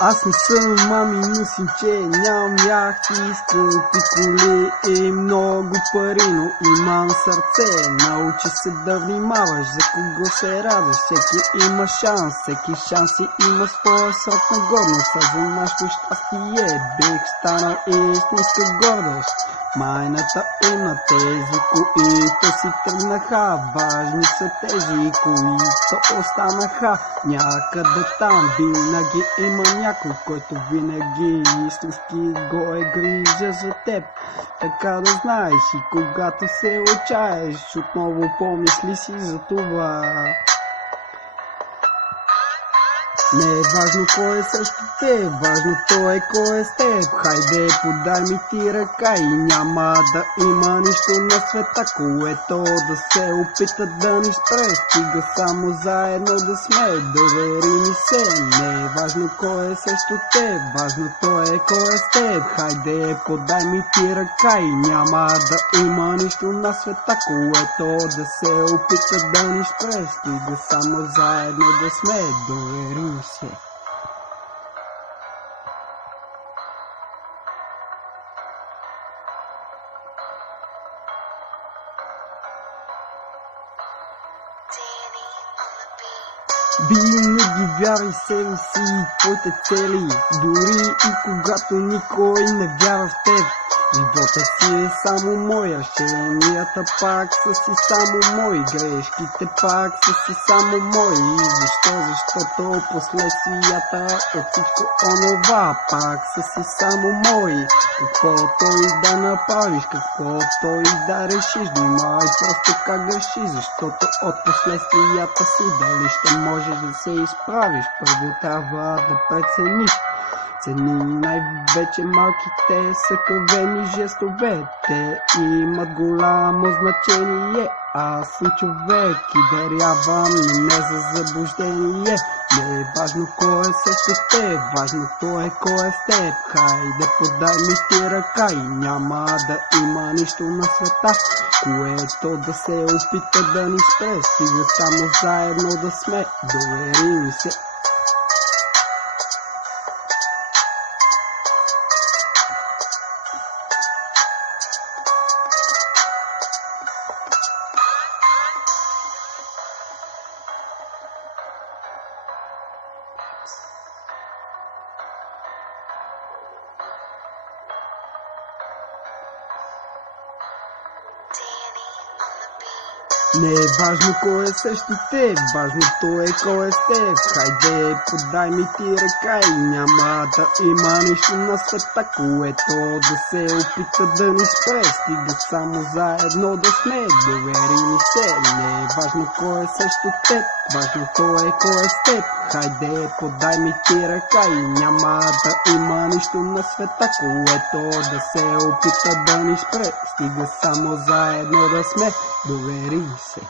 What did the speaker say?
Аз не съм мамино синче, нямам яхти, скъпи коли и много пари, но имам сърце. Научи се да внимаваш за кого се радваш, всеки има шанс, всеки шанс и има своя срок на годност. А за нашето щастие бих станал истинска гордост. Майната им на тези, които си тръгнаха, важни са тези, които останаха. Някъде там винаги има някой, който винаги истински го е грижа за теб. Така да знаеш и когато се отчаеш, отново помисли си за това. Не е важно кой е срещу теб, важното е кой е с теб. Хайде, подай ми ти ръка и няма да има нищо на света, което да се опита да ни спре. Стига само заедно да сме, довери ми се. Не е важно кой е срещу теб, важното е кой е с теб. Хайде, подай ми ти ръка и няма да има нищо на света, което да се опита да ни спре. Стига само заедно да сме, довери ми се. Винаги вярвай себе си и твоите цели, дори и когато никой не вярва в теб. Животът си е само мой, решенията пак са си само мои, грешките пак са си само мои. Защо? Защото последствията от всичко онова пак са си само мои. Каквото и да направиш, каквото и да решиш, внимавай просто как грешиш, защото от последствията си дали ще можеш да се изправиш. Първо трябва да прецениш. Цени най-вече малките съкровени жестове, те имат голямо значение. Аз съм човек и дарявам, но не за заблуждение. Не е важно кой е срещу теб, важното е кой е с теб. Хайде, подай ми ти ръка и няма да има нищо на света, което да се опита да ни спре. Стига само заедно да сме, довери ми се. Не е важно кой е срещу теб, важното е кой е с теб. Хайде, подай ми ти ръка и няма да има нищо на света, което да се опита да ни спре. Стига само заедно да сме, довери ми се. Не е важно кой е срещу теб, важното е кой е с теб. Хайде, подай ми ти ръка и няма да има нищо на света, което да се опита да ни спре. Стига само заедно да сме, довери ми се.